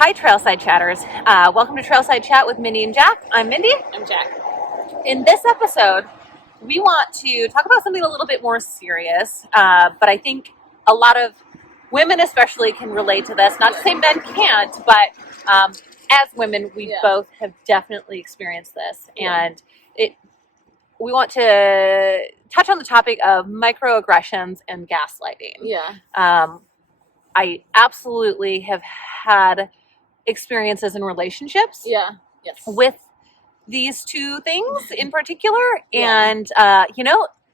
Hi, Trailside Chatters. Welcome to Trailside Chat with Mindy and Jac. I'm Mindy. I'm Jac. In this episode, we want to talk about something a little bit more serious, but I think a lot of women especially can relate to this. Not to say men can't, but as women, we both have definitely experienced this. And we want to touch on the topic of microaggressions and gaslighting. I absolutely have had experiences in relationships with these two things in particular. And,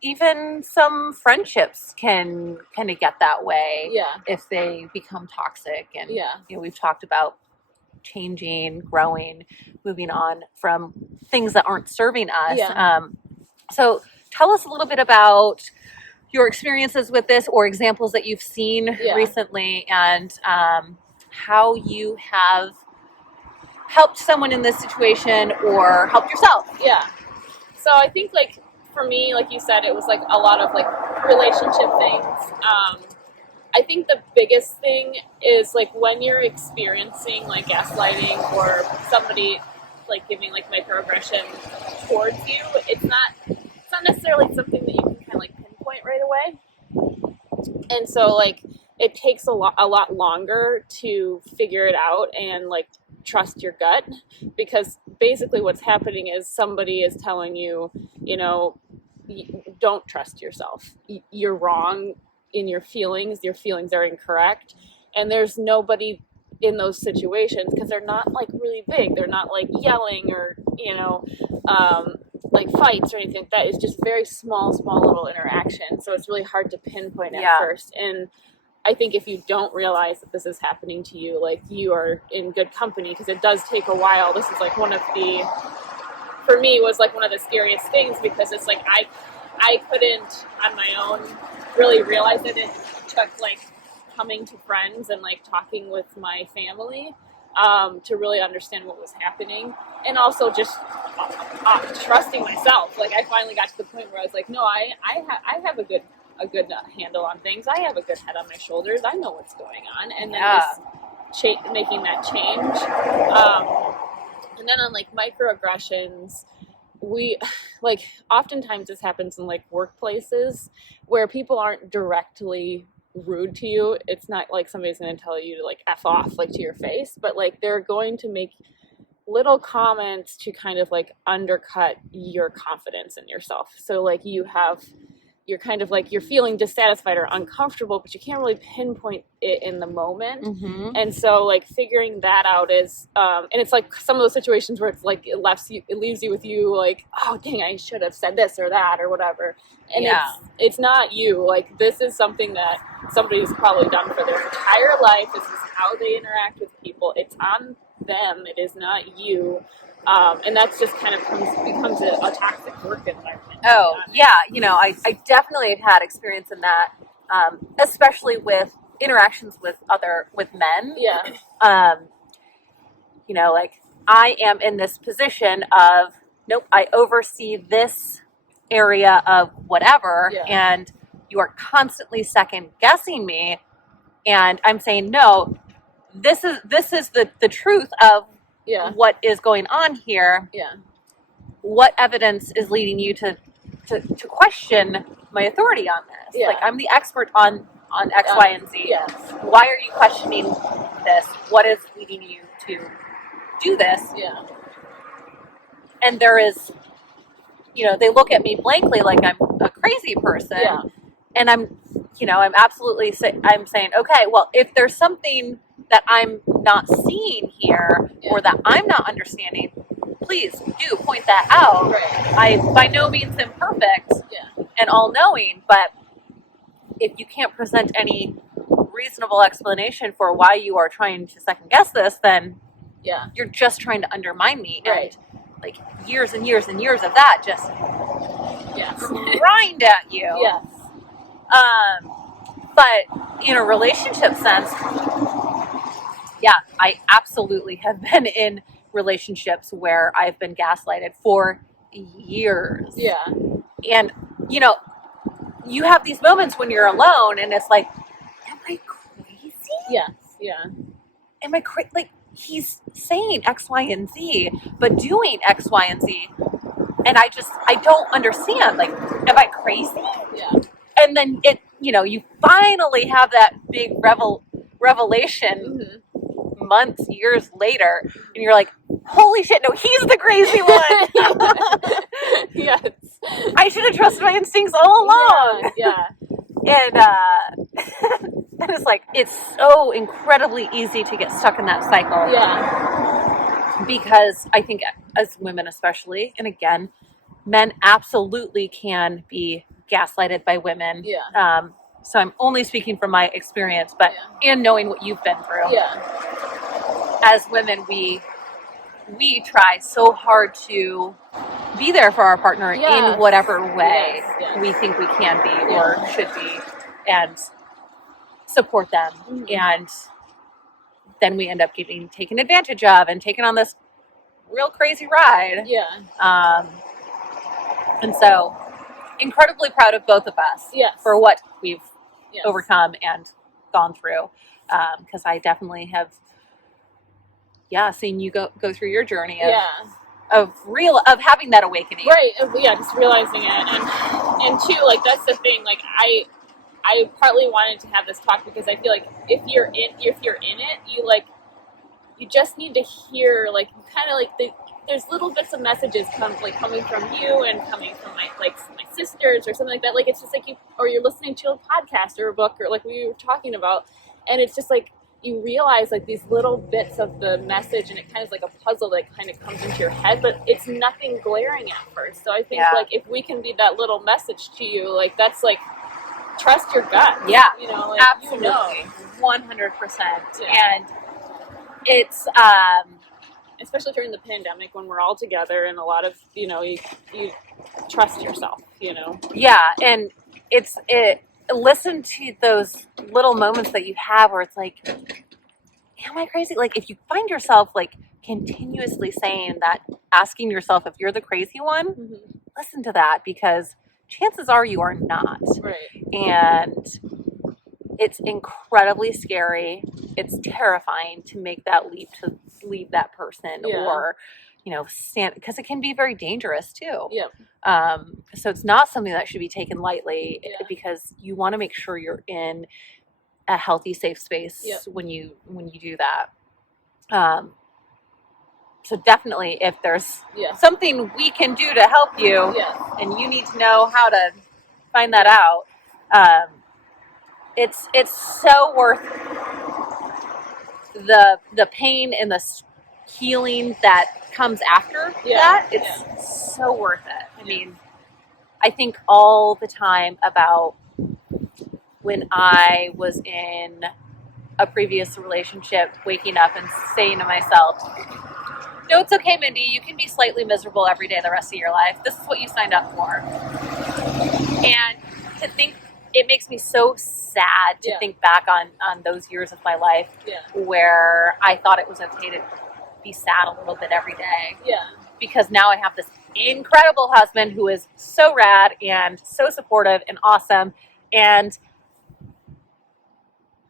even some friendships can kind of get that way if they become toxic. And, we've talked about changing, growing, moving on from things that aren't serving us. So tell us a little bit about your experiences with this or examples that you've seen recently and how you have helped someone in this situation or helped yourself. So I think, for me, like you said, it was, a lot of, relationship things. I think the biggest thing is, when you're experiencing, gaslighting or somebody, giving, microaggression towards you, it's not necessarily something that you can kind of, pinpoint right away. And so, it takes a lot longer to figure it out and, trust your gut, because basically what's happening is somebody is telling you, don't trust yourself. You're wrong in your feelings are incorrect, and there's nobody in those situations because they're not really big. They're not yelling or fights or anything. That is just very small little interaction. So it's really hard to pinpoint at first. And I think if you don't realize that this is happening to you, you are in good company, because it does take a while. This is for me, was one of the scariest things, because it's I couldn't on my own really realize it. It took coming to friends and talking with my family to really understand what was happening, and also just trusting myself. I finally got to the point where I was no, I have a good handle on things. I have a good head on my shoulders. I know what's going on. And then just making that change. And then on microaggressions, we oftentimes this happens in workplaces where people aren't directly rude to you. It's not somebody's going to tell you to F off to your face, but they're going to make little comments to kind of undercut your confidence in yourself. So you're kind of you're feeling dissatisfied or uncomfortable, but you can't really pinpoint it in the moment. Mm-hmm. And so figuring that out is, and it's some of those situations where it's it leaves you with you oh dang, I should have said this or that or whatever. And it's not you. This is something that somebody's probably done for their entire life. This is how they interact with people. It's on them. It is not you. And that's just kind of becomes a toxic work environment. Oh, yeah. I definitely have had experience in that, especially with interactions with men. I am in this position of, nope, I oversee this area of whatever, and you are constantly second guessing me. And I'm saying, no, this is the truth of what is going on here. What evidence is leading you to question my authority on this? I'm the expert on X, Y, and Z. Why are you questioning this? What is leading you to do this? And there is, they look at me blankly like I'm a crazy person. And I'm absolutely I'm saying, okay, well, if there's something that I'm not seeing here or that I'm not understanding, please do point that out. I by no means am perfect and all-knowing, but if you can't present any reasonable explanation for why you are trying to second guess this, then you're just trying to undermine me. And years and years and years of that just grind at you. But in a relationship sense, I absolutely have been in relationships where I've been gaslighted for years. And, you have these moments when you're alone and it's am I crazy? Am I crazy? he's saying X, Y, and Z, but doing X, Y, and Z. And I don't understand. Like, am I crazy? Yeah. And then you finally have that big revelation months, years later, and you're like, holy shit, no, he's the crazy one. Yes. I should have trusted my instincts all along. Yeah. And and it's like, it's so incredibly easy to get stuck in that cycle. Yeah. Because I think as women especially, and again, men absolutely can be gaslighted by women. Yeah. So I'm only speaking from my experience, but and knowing what you've been through. Yeah. As women, we try so hard to be there for our partner in whatever way we think we can be or should be, and support them. And then we end up getting taken advantage of and taken on this real crazy ride. Yeah. And so incredibly proud of both of us for what we've overcome and gone through. Because I definitely have seen you go through your journey of having that awakening. Right. Yeah, just realizing it. And too, like, that's the thing, like, I partly wanted to have this talk because I feel like if you're in it, you just need to hear, like, kind of like there's little bits of messages coming from you and coming from my sisters or something like that. Like, it's just like you're listening to a podcast or a book or like we were talking about, and it's just like you realize like these little bits of the message, and it kind of is like a puzzle that kind of comes into your head, but it's nothing glaring at first. So I think like if we can be that little message to you, like that's like, trust your gut. Yeah, like, absolutely, 100%. And it's especially during the pandemic when we're all together and a lot of you trust yourself. Yeah, and listen to those little moments that you have where it's like, am I crazy? Like, if you find yourself like continuously saying that, asking yourself if you're the crazy one, listen to that, because chances are you are not. Right. And it's incredibly scary. It's terrifying to make that leap to leave that person or, stand, because it can be very dangerous too. Yeah. So it's not something that should be taken lightly because you want to make sure you're in a healthy, safe space when you do that. So definitely, if there's something we can do to help you, and you need to know how to find that out, it's so worth the pain and the healing that comes after that. It's so worth it. I mean, I think all the time about when I was in a previous relationship, waking up and saying to myself, no, it's okay, Mindy, you can be slightly miserable every day the rest of your life. This is what you signed up for. And to think, it makes me so sad to think back on those years of my life where I thought it was okay to be sad a little bit every day. Yeah. Because now I have this incredible husband who is so rad and so supportive and awesome, and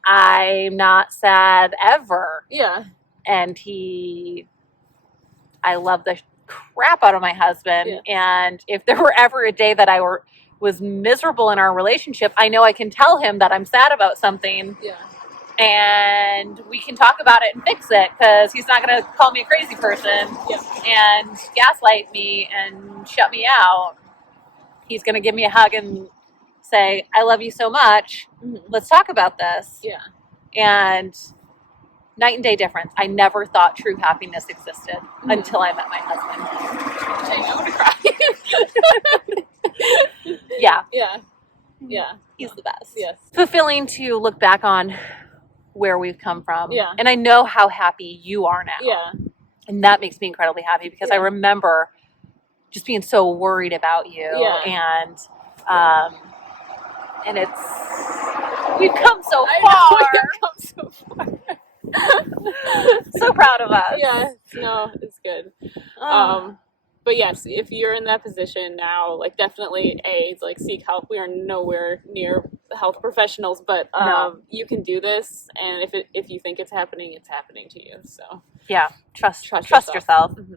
I'm not sad ever. Yeah. And I love the crap out of my husband. And if there were ever a day that I was miserable in our relationship, I know I can tell him that I'm sad about something. Yeah. And we can talk about it and fix it, because he's not going to call me a crazy person and gaslight me and shut me out. He's going to give me a hug and say, I love you so much. Let's talk about this. Yeah. And night and day difference. I never thought true happiness existed until I met my husband. I want to cry. Yeah. Yeah. Yeah. He's the best. Yes. Fulfilling to look back on where we've come from. Yeah. And I know how happy you are now. Yeah. And that makes me incredibly happy, because I remember just being so worried about you. Yeah. And we've come so far. We've come so far. So proud of us. Yeah. No, it's good. But yes, if you're in that position now, like definitely like seek help. We are nowhere near health professionals, but No. you can do this, and if you think it's happening to you. So yeah, trust yourself. yourself. Mm-hmm.